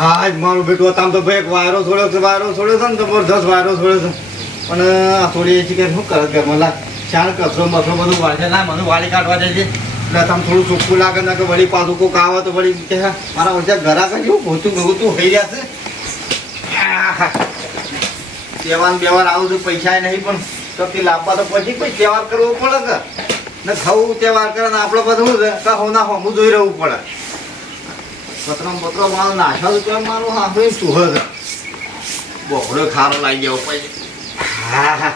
હા જ મારું બેટું આમ તો ભાઈ એક વાયરો છોડ્યો છે ને જબરદસ્ત વાયરો છોડ્યો છે પણ આ થોડી એ કે શું કરે કે મને શાણ કચરો બચરો બધું વાળે ના મને વાળી કાઢવા જાય છે એટલે તમે થોડું ચોખ્ખું લાગે ને કે વળી પાછું કોઈક આવે તો વળી કે મારા વચ્ચે ઘરા કર્યું ભૂતું ભૂતું થઈ રહ્યા છે તહેવાર બેવાર આવું છું પૈસા નહીં પણ કપી લાવવા તો પછી કોઈ તહેવાર કરવો પડે કે ને ખાવું તહેવાર કરે ને આપણે બધું છે કે હો ના હોમું જોઈ રહેવું પડે પત્રો મારો નાખ્યો તો મારું હા શું છે બહોળો ખારો લાગી ગયો પછી હા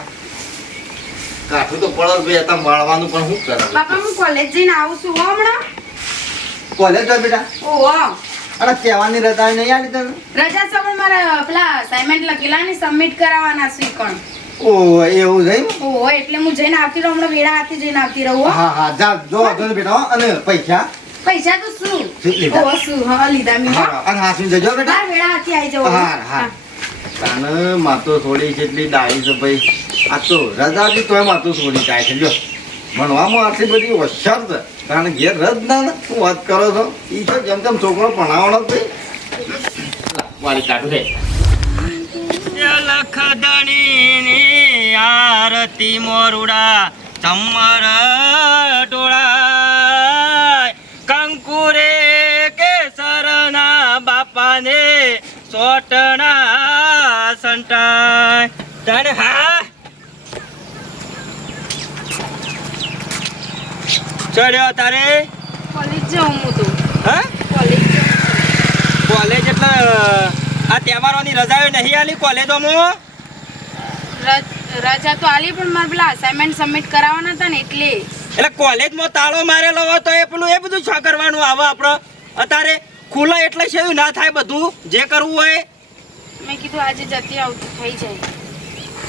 કાઠું તો પડો બે હતા વાળવાનું પણ શું કરે બાપા હું કોલેજ જઈને આવું છું હો હમણાં કોલેજ જાય બેટા ઓહો અરે કહેવાની રજા નહીં આલી તને રજા છે પણ મારે પેલા અસાઇનમેન્ટ લખેલા ને સબમિટ કરાવવાના છે પણ ઓ એવું છે ઓહો એટલે હું જઈને આવતી રહું હમણાં વેળા હાથે જઈને આવતી રહું હા હા જા જો બેટા અને પૈસા પૈસા તો શું લીધા? ઓહો શું હા લીધા મેં હા અને હાસી જજો બેટા બાર વેળા હાથે આવી જાવ હા હા તાને માતો થોડી જેટલી ડાળી છે ભાઈ આ તો રજા બી તોય માતો થોડી જાય છે લ્યો ભણવામાં આટલી બધી હોશિયાર છે કારણ કે ઘેર રજ ના શું વાત કરો છો એ તો જેમ તેમ છોકરો ભણાવવાનો ભાઈ વાળી કાઢું છે લખદણીની આરતી મોરુડા ચમર ટોળા કંકુરે કેસરના બાપાને સોટના સંટાય તારે હા ચડ્યો તારે કોલેજ જાઉં હું તો હા કોલેજ કોલેજ એટલે આ તહેવારોની રજાઓ નહીં આલી કોલેજોમાં રજા તો આલી પણ મારે પેલા અસાઇનમેન્ટ સબમિટ કરાવવાના હતા ને એટલે કોલેજમાં તાળો મારેલો હોય તો એ પેલું એ બધું શું કરવાનું આવે આપણે અત્યારે ખુલ્લા એટલે છે ના થાય બધું જે કરવું હોય મેં કીધું આજે જતી આવતું થઈ જાય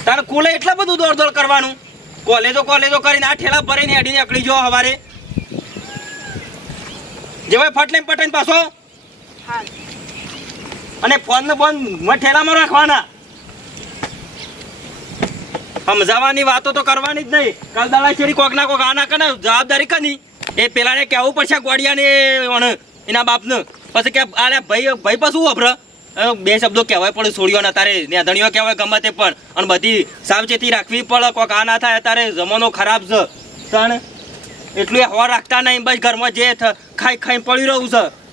તારે ખુલ્લે એટલે બધું દોડ દોડ કરવાનું કોલેજો કરીને આ ઠેલા ભરીને હેડીને અકડી જો હવારે જે ભાઈ ફટ લઈને પટાઈને પાછો હા અને ફોન ઠેલામાં રાખવાના સમજાવવાની વાતો તો કરવાની જ નહીં કાલ દાડા છેડી કોક ના કોક આના કને જવાબદારી કની એ પેલાને કહેવું પડશે ગોડિયાને એના બાપને પછી કે આલે ભાઈ પાછું વપર બે શબ્દો કહેવાય પડે છોડીઓના તારે નેધણીઓ કહેવાય ગમે તે પણ અને બધી સાવચેતી રાખવી પડે કોક આ ના થાય અત્યારે જમાનો ખરાબ છે તણ એટલું હવા રાખતા નહીં ભાઈ ઘરમાં જે ખાઈ પડી રહ્યું છે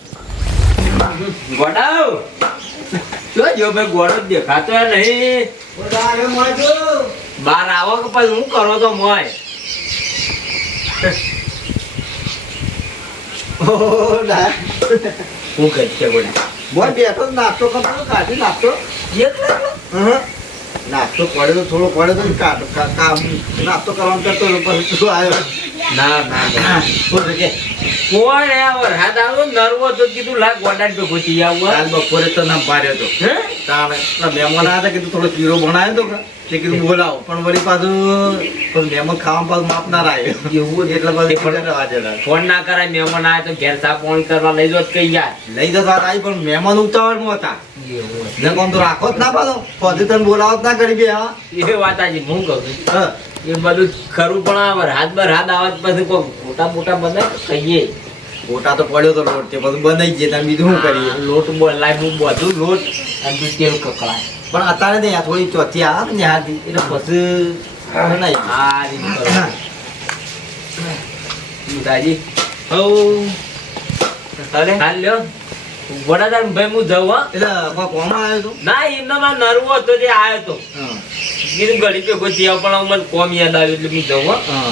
ગોડાવ જો જો ભાઈ ગોડો દેખાતો નહીં બાર આવો કે પછી હું કરો તો મોય હું કહે છે ગોડા બોલ બેઠો નાસ્તો કરતો કાઢી નાસ્તો નાસ્તો પડે તો થોડો પડે તો નાસ્તો કરવાનું કરતો પછી શું આવ્યો ના ના ના શું છે કે કોણ યાર હાથ આવો નર્વો તો કીધું લાગ ગોડા તો ઘૂસી આવું કાલ બપોરે તો ના પાડ્યો તો હે તાણે મહેમાન આવ્યા હતા કીધું થોડો ચીરો બનાવ્યો તો તે કીધું બોલાવો પણ વળી પાછું મહેમાન ખાવા પાછું માપ ના રાખ્યો એવું એટલે પાછું ફોન ના કરાય મહેમાન આવે તો ઘેર સા પાણી કરવા લઈ જો કઈ યાર લઈ જતો વાત આવી પણ મહેમાન ઉતાવળમાં હતા ને કોમ તો રાખો જ ના પાડો પછી તને બોલાવો જ ના કરી બે હા એ વાત આજે હું કહું છું હા એ બધું ખરું પણ આવે હાથ આવે પછી કોઈ મોટા બનાય કહીએ ગોટા તો પડ્યો તો લોટ તે બધું બનાવી જઈએ તમે બીજું શું કરીએ લોટ બોલાય હું બધું લોટ અને તું તેલ કકડાય પણ અત્યારે નહીં આ થોડી ચોથી આવે ને ત્યાંથી એટલે પછી બનાવી આ રીત કરો દાદી તારે હાલ લ્યો વડાદાર ભાઈ હું જાઉં હા એટલે કોઈ કોમાં આવ્યો તો ના એમનો માં નરવો હતો તે આવ્યો તો કીધું ઘડી પે કોઈ આવ પણ મને કોમ યાદ આવ્યું એટલે હું જાઉં હા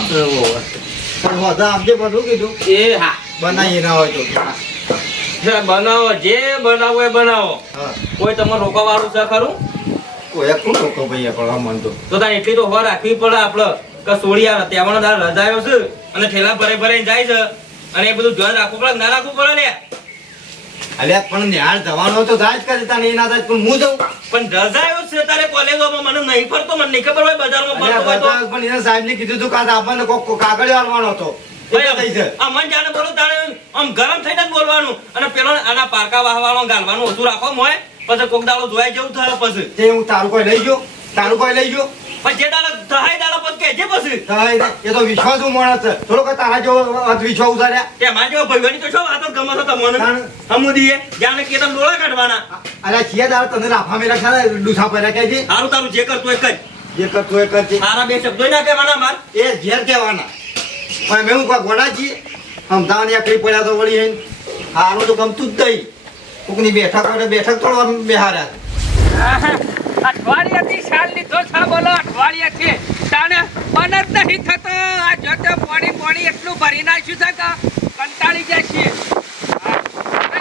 પણ હોતા આપજે બધું કીધું એ હા બનાવીએ ના હોય તો બનાવો જે બનાવો એ બનાવો હા કોઈ તમારે રોકવા વાળું છે ખરું કોઈ કોણ લોકો ભાઈ પણ મન તો તારે એટલી તો હોર રાખવી પડે આપણે કે સોડી આવે ત્યાં તારે રજાયો છે અને ઠેલા ભરાઈ જાય છે અને એ બધું ધ્યાન રાખવું પડે ના રાખવું પડે લે અલ્યા પણ નિહાળ જવાનો તો જાય જ કરે તાને એ ના થાય પણ હું જાઉં પણ રજાયો છે તારે કોલેજોમાં મને નહીં ફરતો મને નહીં ખબર હોય બજારમાં ફરતો હોય તો પણ એના સાહેબ ને કીધું તું કાં આપણને કોક કાગળિયો આલવાનો હતો આ મન જાણે બોલો તારે આમ ગરમ થઈને જ બોલવાનું અને પેલો આના પારકા વાહવાનો ગાલવાનું ઓછું રાખો મોય પછી કોક દાડો જોવાઈ જેવું થાય પછી તે હું તારું કોઈ લઈ ગયો તારું કોઈ લઈ ગયો પણ જે દાડા દહાઈ દાડા પછી કહેજે પછી તાય રે, એ તો વિશ્વાસુ માણસ છે થોડો કે તારા જેવો વિશ્વાસ ઉતાર્યા તે મારા જેવા ભાઈઓની તો શું વાતો ગમે છે તમને તાણ. હમુદીએ જાણે કે તમે ડોળા કાઢવાના અરે છીએ દાડા તને રાફા મેલા ખાના ડૂસા પડ્યા કે છે સારું તારું જે કરતું એ કર જે કરતો એ કરજે તારા બે શબ્દો ના કહેવાના માર એ ઘેર કહેવાના પણ મેં હું કોઈ ઘોડા છીએ અમદાવાદ એકલી પડ્યા તો વળી હે હારું તો ગમતું જ નહીં કોકની બેઠક તોડવા બેહાર્યા અઠવાડિયાથી શાલ લીધો છે બોલો અઠવાડિયાથી તાણે મન જ નહીં થતો આ જોતે પાણી એટલું ભરી નાખ્યું છે કે કંટાળી જાય છે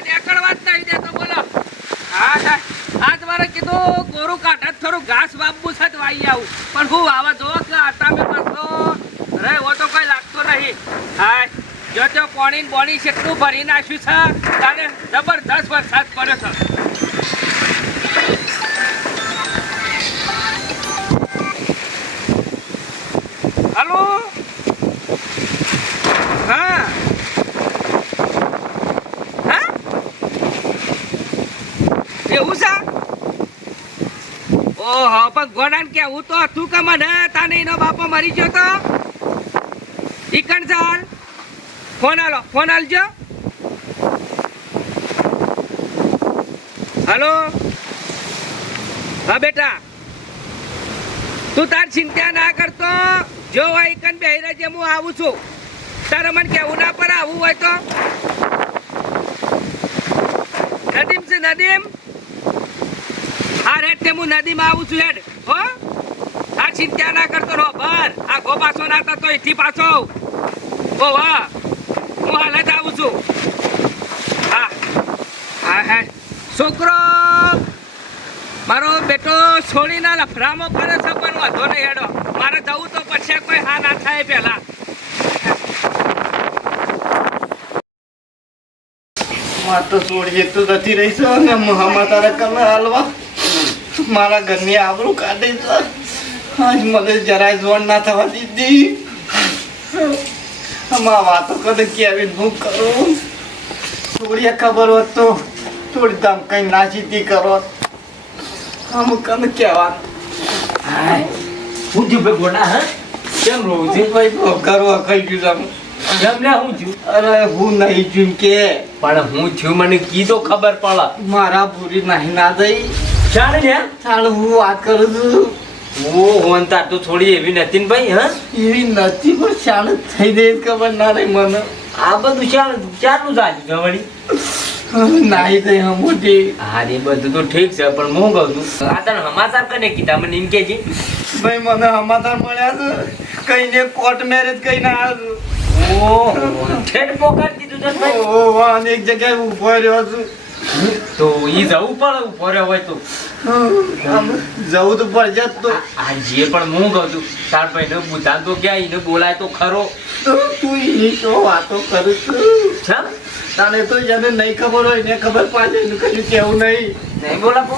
નીકળવા જ નહીં દેતો બોલો હા આજ મારે કીધું ગોરું કાઢે થોડું ઘાસ વાપવું છે તો વાઈ આવું પણ હું વાવા જો કે આટામે પાછો રે ઓ તો કોઈ લાગતો નહીં હા જોતે પાણી કેટલું ભરી નાખ્યું છે તાણે જબરદસ્ત વરસાદ પડ્યો છે હલો હા હા એવું છે ઓહો પણ ગોડાન કેવું તો હતું કે મને તાને એનો બાપો મરી ગયો તો ઈકણ ચાલ ફોન આલજો હલો હા બેટા તું તાર ચિંતા ના કરતો જો હોય કન બેહી રહેજે હું આવું છું તારે મને કેવું ના પર આવું હોય તો નદીમ છે નદીમ હા રેડ તે હું નદીમાં આવું છું હેડ હો તાર ચિંતા ના કરતો રો ભર આ ગો પાછો ના થતો એથી પાછો ઓ વાહ હું હાલ જ આવું છું હા હા હા છોકરો મારો બેટો છોડીના લફરામાં પડે છે પણ વાંધો નહીં હેડો મારે જવું તો પછી કોઈ હા ના થાય પહેલા વાત તો છોડીએ તો નથી રહી છે અને મહામા તારા કમે હાલવા મારા ઘરની આબરૂ કાઢી છે આજ મને જરાય જોડ ના થવા દીધી આમાં વાતો કરે કેવી હું કરું છોડીએ ખબર હોત તો થોડી દામ કઈ નાચીતી કરો આમ કને કહેવા હું થયું ભાઈ ગોડા હા કેમ રોવું છે ભાઈ કરવા કઈ ગયું કેમ લે હું થયું અરે હું નહીં છું કે પણ હું થયું મને કીધો ખબર પડે મારા પૂરી નહીં ના થઈ ચાલે ને ચાલ હું વાત કરું છું ઓ હોનતા તો થોડી એવી નથી ને ભાઈ હા એવી નથી પણ ચાલ થઈ દે ખબર ના રહી મને આ બધું ચાલનું ચાલ્યું છે વળી નાઈ થઈ મોટી હા એ બધું તો ઠીક છે પણ હું કહું છું આ તને સમાચાર કને કીધા મને એમ કે ભાઈ મને સમાચાર મળ્યા છે કઈને કોર્ટ મેરેજ કઈને આવ્યો ઓહો ઠેઠ પોકાર દીધું છે ભાઈ છું ઓહો અને એક જગ્યાએ ઊભો રહ્યો છું તો ઈ જવું પડે ઉભો રહ્યો હોય તો આમ જવું તો પડશે જ તો આ જે પણ હું કહું છું તાર ભાઈને બુધા તો ક્યાં એને બોલાય તો ખરો તો તું એની તો વાતો કરું છું છે તાને તો જેને નહીં ખબર હોય ને ખબર પાડે એનું કશું કેવું નહીં નહીં બોલાવો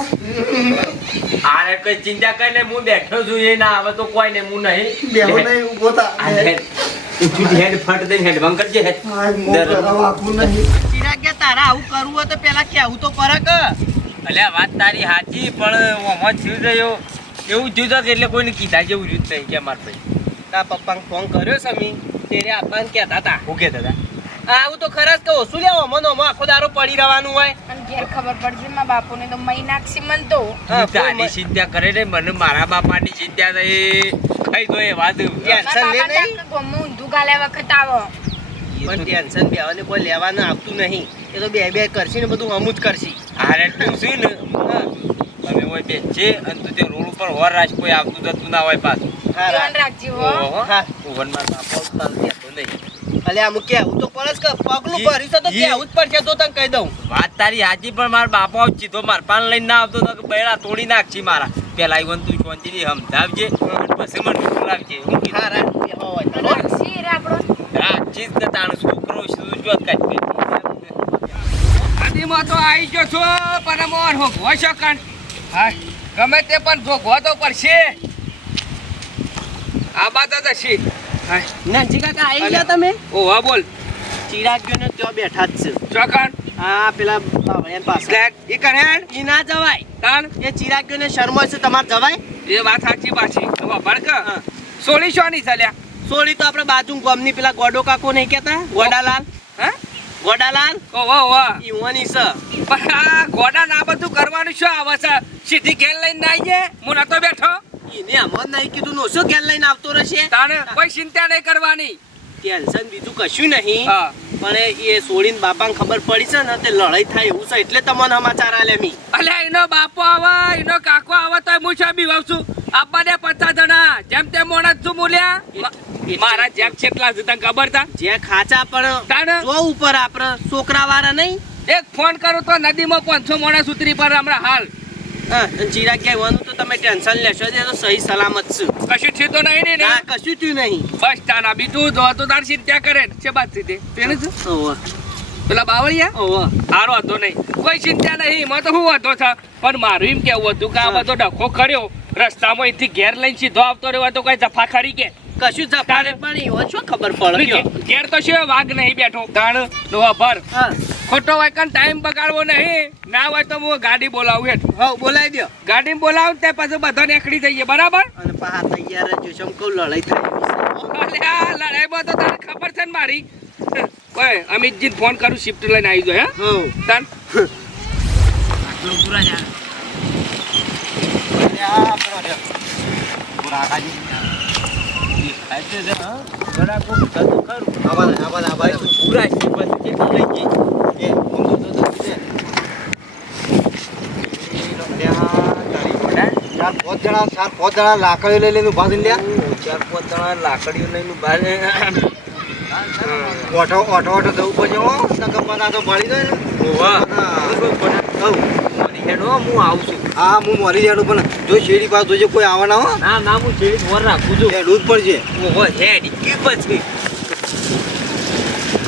આરે કઈ ચિંતા કરીને હું બેઠો છું એ ના આવે તો કોઈ નહીં હું નહીં બેહો નહીં ઊભો થા ઉઠી હેડ ફટ દે હેડ બંધ કરજે હેડ આજ મોં કરવા આપું નહીં ચિરાગ તારા આવું કરવું હોય તો પેલા કેવું તો પડે કે અલ્યા વાત તારી સાચી પણ ઓમાં થયું છે એવું થયું છે એટલે કોઈને કીધા જેવું જ નહીં કે માર ભાઈ તારા પપ્પાને ફોન કર્યો સમી તેને આપણને કહેતા હતા હું કહેતા હતા આવું તો ખરા જ કે ઓછું લેવો મનો આખો દારો પડી રહેવાનું હોય અને ઘેર ખબર પડશે મારા બાપુને તો મહી નાખશે મન તો હા, તારી ચિંતા કરે ને મને મારા બાપાની ચિંતા થઈ ખાઈ તો એ વાત ટેન્શન લે નહીં ગમે ઊંધું ગાલે વખત આવો પણ ટેન્શન બેવાને કોઈ લેવાનું આપતું નહીં એ તો બે બે કરશે ને બધું અમું જ કરશે હારે તું શું ને તમે હોય બે છે અને તું તે રોડ ઉપર હોર રાજ કોઈ આવતું જતું ના હોય પાછું ધ્યાન રાખજો હો ઓહો હા. ભુવનમાં બાપો તાલ દેતો નહીં અલે આમ કેવું તો પડે કે પગલું ભર્યું છે તો કેવું જ પડશે તો તને કહી દઉં વાત તારી સાચી પણ મારા બાપો સીધો માર પાન લઈને ના આવતો તો બૈરા તોડી નાખছি મારા પેલા આવ્યો તું શાંતિથી સમજાવજે પછી મને બોલાવજે હું કીધું હા રાખ બેહો હોય તો. રાખશી રે આપણો રાખજી જ ને તારો છોકરો શું જોત કાઢી આદીમાં તો આવી ગયો છો પણ મોર હોગવો છો કણ હા ગમે તે પણ ભોગવો તો પડશે આ બાત જ હશે નાનજી કાકા આવી ગયા તમે ઓ હા બોલ ચિરાગ્યોને ત્યાં બેઠા જ છે ચોકણ હા પેલા બાવળિયાની પાસે ફ્લેટ ઈ કણ હેડ ઈ ના જવાય તાણ એ ચિરાગ્યોને શરમો છે તમારે જવાય એ વાત સાચી પાછી હવે ભડક સોળી શોની ચાલ્યા સોળી તો આપણે બાજુ ગામની પેલા ગોડો કાકો નહીં કેતા ગોડાલાલ હે ગોડાલાલ ઓહો ઓહો ઈવાની છે પણ આ ગોડા ના બધું કરવાનું શું આવે છે સીધી ઘેર લઈને ના આવીએ હું નતો બેઠો એને આમાં નહીં કીધું નો શું ઘેર લઈને આવતો રહેશે તાને કોઈ ચિંતા નહીં કરવાની ટેન્શન બીજું કશું નહીં હા પણ એ સોળીને બાપાને ખબર પડી છે ને તે લડાઈ થાય એવું છે એટલે તમને સમાચાર આલે મી અલ્યા એનો બાપો આવે એનો કાકો આવે તો હું શું બીવાવ છું આપવા દે 50 જણા જેમ તેમ મોણસ છું મૂલ્યા મારા જેમ કેટલા છે તને ખબર તા જે ખાચા પણ તાને જો ઉપર આપણે છોકરા વાળા નહીં એક ફોન કરું તો નદીમાં 500 મોણસ ઉતરી પર હમણાં હાલ ચિરાગ કહેવાનું તો તમે ટેન્શન લેશો જ, એ તો સહી સલામત છે કશું થયું તો નહીં ને ના કશું થયું નહીં બસ તાના બીજું જો તો તાર ચિંતા કરે છે બાત સીધે પેલું છે ઓહો પેલા બાવળિયા ઓહો હારો હતો નહીં કોઈ ચિંતા નહીં એમાં તો હું હતો છે પણ મારું એમ કેવું હતું કે આ બધો ડખો કર્યો રસ્તામાં અહીંથી ઘેર લઈને સીધો આવતો રહ્યો તો કોઈ જફા ખરી કે કશું જપાને પણ એવો શું ખબર પડે કયો? ઘેર તો શું વાઘ નહીં બેઠો દાણ ડોહા ભર હા ખોટો હોય કન ટાઈમ બગાડવો નહીં ના હોય તો હું ગાડી બોલાવું હેઠ હવ બોલાવી દો ગાડી બોલાવું તે પછી બધા નીકળી જઈએ બરાબર અને પાહા તૈયાર જ છું કહું લડાઈ થાય અલે આ લડાઈમાં તો તને ખબર છે ને મારી ઓય અમિતજીને ફોન કરું શિફ્ટ લઈને આવી જાય હે હવ તાન પૂરા છે પછી કેટલું લઈ જઈએ ચાર પાંચ જણા લાકડીઓ લઈ લઈને ઉભા થઈને લ્યા. 4-5 જણા લાકડીઓ લઈને બહાર ઓઠો જવું પડશે હો નકર બધા તો મળી જાય ને હેડો હું આવું છું હા હું મરી જાડું પણ જો શેરી પાસે જોજે કોઈ આવવાના હો ના ના હું શેરી વર રાખું છું હેડવું જ પડશે ઓહો હેડી કે પછી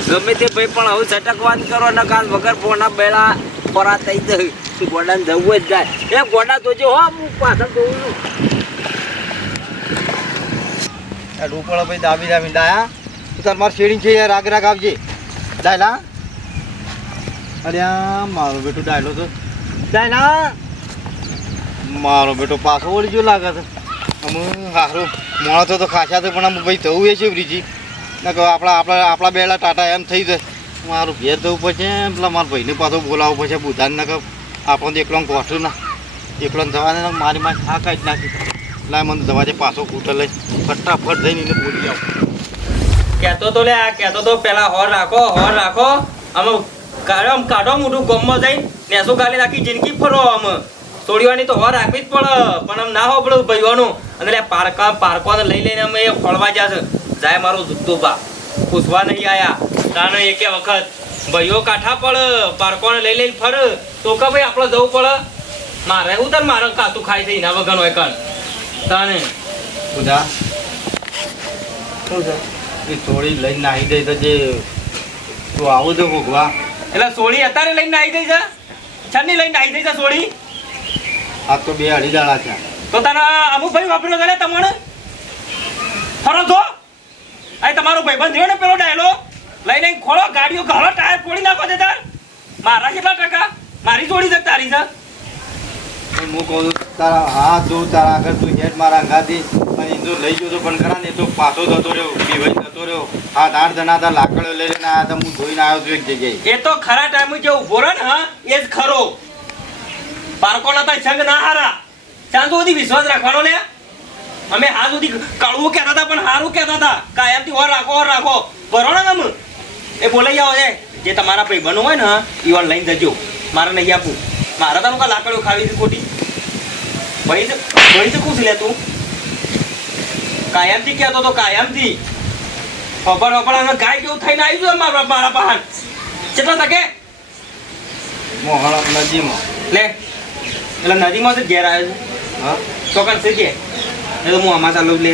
ગમે તે ભાઈ પણ હવે છટકવાન કરો ને કાલ વગર પોના બેડા પરા થઈ જાય ગોડાને જવું જ જાય એ ગોડા તો જો હો હું પાછળ જોઉં છું હેડવું પડે ભાઈ દાબી ડાયા તું તાર મારી શેરી છે યાર રાગ આવજે ડાયલા અરે આ મારો બેટો ડાયલો છે ડાયલા મારો બેટો પાછો વળી જો લાગે છે અમે સારું મોણો તો ખાસા છે પણ આમ ભાઈ થવું એ છે બ્રીજી ના કહો આપણા બેડા ટાટા એમ થઈ જાય મારું ઘેર જવું પડશે પેલા મારા ભાઈને પાછો બોલાવવો પડશે બુધાને ના કહો આપણને એકલો કોઠું ના એકલો જવાને મારી થા કાઢી નાખી લાય મને જવા દે પાછો કૂટર લઈ ફટાફટ જઈને એને બોલી આવું કહેતો તો લે આ કહેતો તો પેલા હોર રાખો અમે કાઢો મોટું ગમમાં જઈને નેસો ગાલી નાખી જિંદગી ફરો અમે તોડવાની તો હોર રાખવી જ પડે પણ આમ ના હો પડે ભાઈઓનું અને લે પારકોને લઈ લઈને અમે ફળવા ગયા છે જાય મારો જુત્તો બા પૂછવા નહીં આયા તાને એકે વખત ભાઈઓ કાઠા પડે પારકોને લઈ લઈને ફર તો કે ભાઈ આપણે જવું પડે મારે હું તાર મારે કાતું ખાય છે એના વગર હોય કણ તાને બધા શું છે એ થોડી લઈને નાહી દઈ તો જે તું આવું તો ભોગવા એટલે સોળી અત્યારે લઈને આવી ગઈ છે છન્ની લઈને આવી ગઈ છે સોળી આ તો 2 અઢી દાડા છે તો તારા અમુક ભાઈ વાપર્યો કરે તમને ફરો છો આ તમારો ભાઈબંધ થયો ને પેલો ડાયલો લઈ લઈને ખોળો ગાડીઓ ઘાલો ટાયર ફોડી નાખો છે તાર મારા કેટલા ટકા મારી જોડી છે તારી છે પણ હું કહું છું, તારા હાથ જોઉં તારા આગળ તું હેડ મારા અંગાથી અને ઇન્દુ લઈ ગયો તો પણ ખરા ને એ તો પાછો જતો રહ્યો પીવાઈ જતો રહ્યો આ 8 જણા હતા લાકડો લઈ લઈને આવ્યા હતા હું જોઈને આવ્યો છું એક જગ્યાએ એ તો ખરા ટાઈમે જે ઉભો રહે ને હા એ જ ખરો બાળકોના તો સંગ ના હારા ચાંદ સુધી વિશ્વાસ રાખવાનો લે અમે હા સુધી કડવું કહેતા હતા પણ સારું કહેતા હતા કાયમથી ઓર રાખો બરો ને તમે એ બોલાઈ આવો છે જે તમારા ભાઈબંધો હોય ને એ ઓર લઈને જજો મારે નહીં આપવું મારા તારું કા લાકડીઓ ખાવી હતી ખોટી ભાઈ તો ખુશ લે તું કાયમથી કહેતો તો કાયમથી ખબર અમે ગાય કેવું થઈને આવી છું મારા પહાડ કેટલા તકે મોહણા નદીમાં લે એટલે નદીમાં જ ઘેર આવ્યો છે હા ચોકન છે કે એ તો હું આમાં ચાલુ લે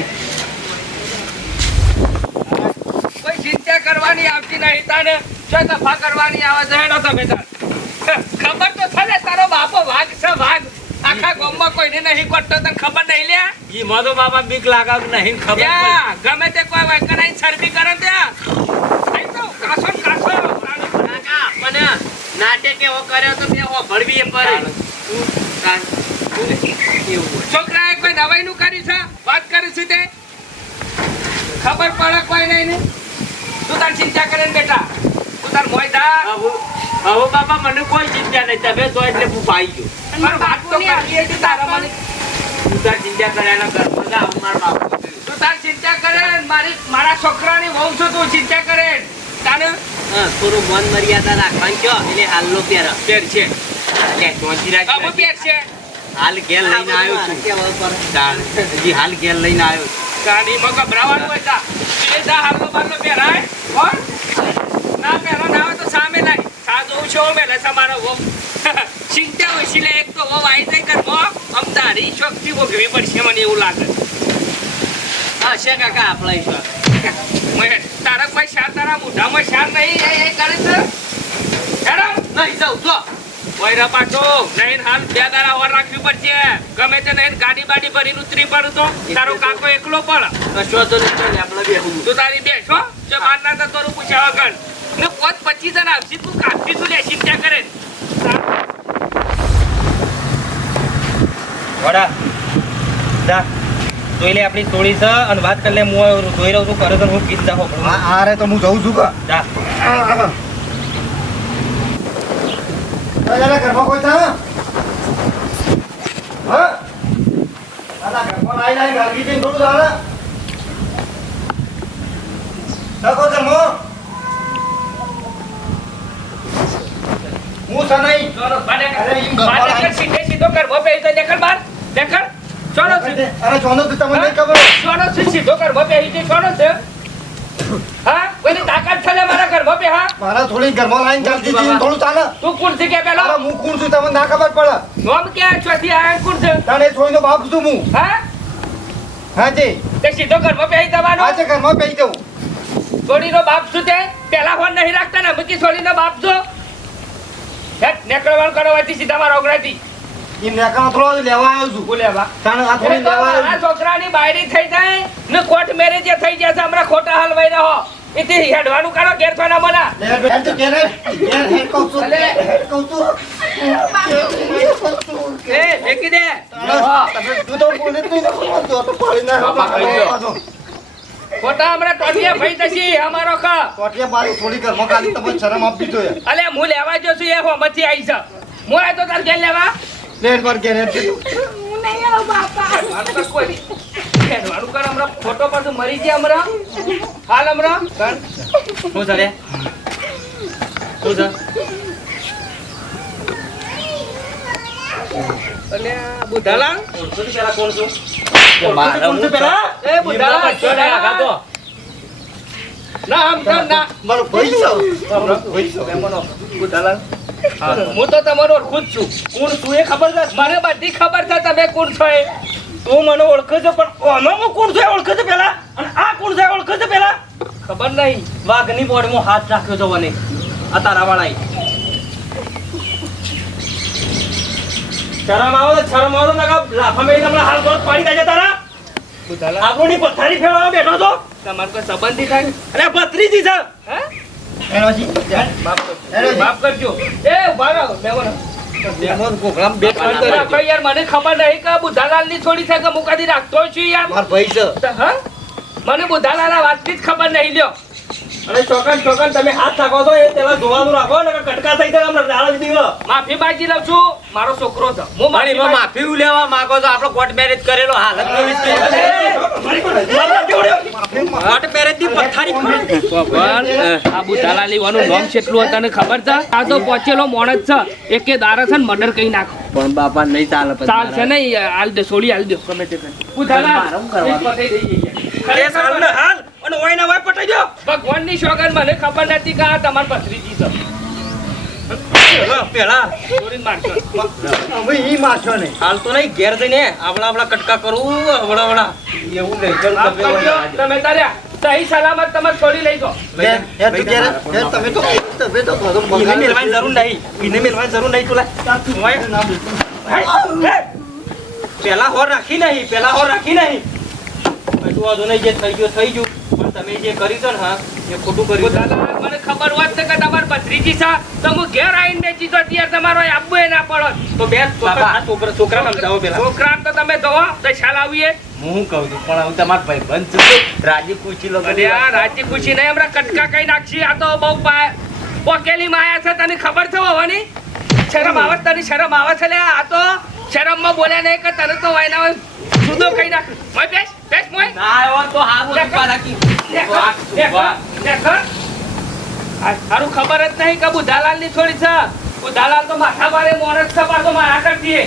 કોઈ ચિંતા કરવાની આવતી નહીં તાને જો દફા કરવાની આવે છે હેડો તમે તાર ખબર તો છે ને તારો બાપો વાઘ છે વાઘ આખા ગામમાં કોઈને નહીં કોટતો તને ખબર નહીં લે ઈ માં તો બાપા બીક લાગાવ નહીં ખબર યા, ગમે તે કોઈ હોય કરાઈ શરમી કરે ત્યાં અહીં તો કાસો ને કાસો કાકા મને નાટક એવો કર્યો તો બે ભળવી એ પર છોકરાએ કોઈ નવાઈનું કર્યું છે વાત કરું છું તે ખબર પડે કોઈ નહીં ને તું તાર ચિંતા કરે ને બેટા તું તાર મોય દા હવે બાપા મને કોઈ ચિંતા નહીં તમે તો એટલે હું પાઈ ગયો પણ વાત તો કરીએ છે તારા મને તું તાર ચિંતા કર્યા ના કર બધા મારા બાપ તું તાર ચિંતા કરે ને મારા છોકરાની વહુ છો તું ચિંતા કરે તાને થોડું મન મર્યાદા રાખવાનું કયો એટલે હાલનો પેર પેર છે લે ચોંચી રાખ બાબુ પેર છે હાલ ઘેર લઈને આવ્યો છું હજી હાલ ઘેર લઈને આવ્યો છું ગાડીમાં ગભરાવાનું હોય તા એ જા હાલો બાલો પહેરાય કોણ ના પહેરો ના હોય તો સામે લાય સાજો છો મેલે તમારો વો ચિંતા હોય લે એક તો વો આઈ જાય કરવો અમદારી શક્તિ ભોગવી પડશે મને એવું લાગે હા છે કાકા આપણે ઈશ્વર મેં તારા કોઈ શાર તારા મોઢામાં શાર નહીં એ કરે છે હેડો નહીં જાઉં તો ઓય પાછો નહીં હાલ બે દાડા ઓર રાખવી પડશે ગમે તે નહીં ગાડી બાડી ભરીને ઉતરી પડું તો તારો કાકો એકલો પડ કશો તો નહીં આપણે બેહું તું તારી બેસ હો જે મારના તો તોરું પૂછ્યા વગર ને 25 જણ આવશે તું કાપી તું લે ચિંતા કરે વડા જા જોઈ લે આપણી થોડી છે અને વાત કરી લે હું જોઈ રહ્યો છું કરે તો હું ગીત જાઉં આ રે તો હું જઉં છું કા જા ઘરમાં કોઈ છે હા આના ઘરમાં લાઈ ગાડી જઈને થોડું ચાલે સકો જમો હું છે નહીં ચોરો બાડે કર સીધે સીધો કર બપે તો દેખડ બાર દેખડ ચોરો અરે જોનો તો તમને નહીં ખબર ચોરો સીધો કર બપે ઈ ચોરો છે હા કોઈની તાકાત છે મારા ઘર બપે હા મારા થોડી ઘરમાં લાઈન ચાલતી હતી થોડું ચાલે તું કોણ છે કે પેલો અરે હું કોણ છું તમને ના ખબર પડે નોમ કે ચોથી આ કોણ છે તાણે છોડીનો બાપ છું હું હા હાજી તે સીધો ઘર બપે ઈ તમારો આજે ઘરમાં પેઈ જવું છોડીનો બાપ છું તે પેલા ફોન નહીં રાખતા ને મૂકી છોડીનો બાપ છો હેટ નેકળવાળ કરવાથી સીધા મારા ઓગરાથી એમ નેકાનો થોડો લેવા આવ્યો છું બોલેવા તાણે આ થોડી લેવા આવ્યો આ છોકરાની બાયડી થઈ જાય ને કોર્ટ મેરેજ થઈ ગયા છે હમણાં ખોટા હલવાઈ રહો એટલે હેડવાનું કરો ઘેર કોના બના હેડ તો ઘેર હેડ કહું છું હેડ કહું છું એ ફેંકી દે તું તો બોલે તું તો પાડી ના ખોટા હમણાં ટોટિયા ફઈ જશી અમારો કા કોટિયા બારી થોડી ઘરમાં ખાલી તમે શરમ આપી જોઈએ અલે હું લેવા જો છું એ હોમથી આવી છે હું આ તો તાર ઘેર લેવા લેટ પર ઘેર હેડ હું નહીં આવું બાપા મારું તો કોઈ હેડવાનું કર હમણાં ખોટો પાછું મરી ગયા હમણાં હાલ હમણાં કર શું ચાલે શું છે અલે બુધાલા ઓળખો તો પેલા કોણ છું મારા કોણ છું પેલા એ બુધાલા ના આમ તો ના મારો ભાઈ છો બુધાલા હું તો તમારો ઓળખું જ છું કોણ છું એ ખબર છે મને બધી ખબર છે તમે કોણ છો એ તું મને ઓળખે છે પણ આનો હું કોણ છે ઓળખે છે પેલા અને આ કોણ છે ઓળખે છે પેલા ખબર નહીં વાઘની બોડીમાં હાથ રાખ્યો છે મને આ તારા વાળાએ શરમ આવો તો શરમ આવો તો નકા લાફા મેળીને હમણાં હાલ ગોળ પાડી દેજે તારા બુધાલા આપણુની પથારી ફેરવા બેઠો છો તમારે કોઈ સંબંધી થાય અરે ભત્રીજી છે હે એનોજી માફ કરજો માફ કરજો એ ઉભા રહો મેમોન મેમોન પ્રોગ્રામ બે યાર મને ખબર નહીં કે બુધાલાલ ની થોડી થાય કે મુકાદી રાખતો છું યાર માર ભાઈ છે હા મને બુધાલાલ વાતની જ ખબર નહીં લ્યો અરે ચોકન તમે હાથ નાખો છો એ પેલા ધોવાનું રાખો ને કટકા થઈ જાય હમણાં દાડા દીવો માફી માંગી લઉં છું મારો છોકરો છે હું મારી માફી લેવા માંગો છો આપણો કોર્ટ મેરેજ કરેલો હાલત કોર્ટ મેરેજ ની પથારી આ બુધાલાલ વાનું નામ કેટલું હતા ને ખબર છે આ તો પહોંચેલો મોણસ છે એકે દારા છે ને મર્ડર કરી નાખો પણ બાપા નહીં ચાલે ચાલશે નહીં હાલ દે સોળી હાલ દે ગમે તે બુધાલાલ અરે સારું ને હાલ અને ઓયના વાય પટાઈ દો ભગવાનની સોગંદ મને ખબર નથી કે આ તમારી ભત્રીજી છે પેલા ચોરીને મારશો. હવે ઈ મારશો નહીં હાલ તો નહીં ઘેર જઈને આવડા કટકા કરું આવડા એવું નહીં ચાલ માફ કરજો, તમે તાર્યા સહી સલામત તમે છોડી લઈ જાઓ. તમે તો ઘરો એને મેલવાની જરૂર નહીં એને મેલવાની જરૂર નહીં તુલા પેલા હોર રાખી નહીં તું વાંધો નહીં જે થઈ ગયું પણ તમે જે કર્યું છે ને હા એ ખોટું કર્યું છે. બુધાલાલ, મને ખબર હોત ને કે તમાર ભત્રીજી છે તો હું ઘેર આવીને બેસી તો અત્યારે તમારો આબુ એ ના પડો. તો બે છોકરા સમજાવો પેલા. છોકરા તો તમે જોવો તો ખ્યાલ આવીએ. હું શું કહું છું પણ હું તમારા ભાઈબંધ છું રાજી પૂછી લો અરે આ રાજી ખુશી નહીં હમણાં કટકા કઈ નાખશી. આ તો બહુ પોકેલી માયા છે, તને ખબર છે હોવાની? શરમ આવે છે? તને શરમ આવે છે? લે આ તો શરમમાં બોલ્યા નહીં કે તને તો વાયના હોય સુધો કઈ નાખ. મોય બેસ બેસ મોય. ના આવ્યો તો હા બોલ રાખી. સારું ખબર જ નહીં કે બુધાલાલ ની છોડી છે. બુધાલાલ તો માથા ભારે મોરસ છે પાછો મારા કરતી.